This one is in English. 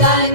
Bye.